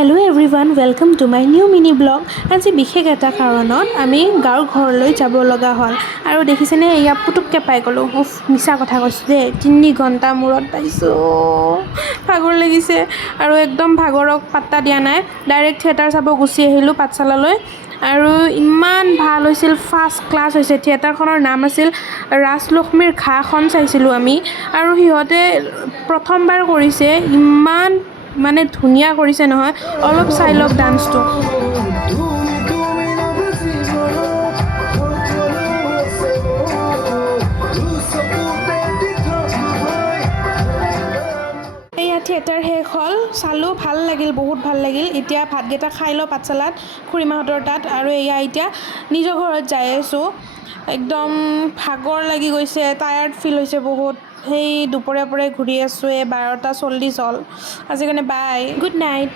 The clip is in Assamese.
Hello' everyone, welcome to my new mini blog. আজি বিশেষ এটা কাৰণত আমি গাঁৱৰ ঘৰলৈ যাব লগা হ'ল আৰু দেখিছেনে, এয়া পুতুককৈ পাই গ'লোঁ। মিছা কথা কৈছোঁ দেই, 3 ঘণ্টা মূৰত পাইছোঁ। ভাগৰ লাগিছে আৰু একদম ভাগৰক পাত্তা দিয়া নাই, ডাইৰেক্ট থিয়েটাৰ চাব গুচি আহিলোঁ পাঠশালালৈ। আৰু ইমান ভাল হৈছিল, ফাৰ্ষ্ট ক্লাছ হৈছে। থিয়েটাৰখনৰ নাম আছিল ৰাজলক্ষ্মীৰ ঘাঁখন চাইছিলোঁ আমি। আৰু সিহঁতে প্ৰথমবাৰ কৰিছে, ইমান মানে ধুনীয়া কৰিছে নহয়। অলপ চাই লওক ডান্সটো। এয়া থিয়েটাৰ শেষ হ'ল, চালোঁ, ভাল লাগিল, বহুত ভাল লাগিল। এতিয়া ভাতকেইটা খাই লওঁ পাঠশালাত খুৰীমাহঁতৰ তাত, আৰু এয়া এতিয়া নিজৰ ঘৰত যাই আছোঁ। একদম ভাগৰ লাগি গৈছে, টায়াৰ্ড ফিল হৈছে বহুত। সেই দুপৰীয়াৰ পৰাই ঘূৰি আছোঁ, 12:40 হ'ল। আজিৰ কাৰণে বাই, গুড নাইট।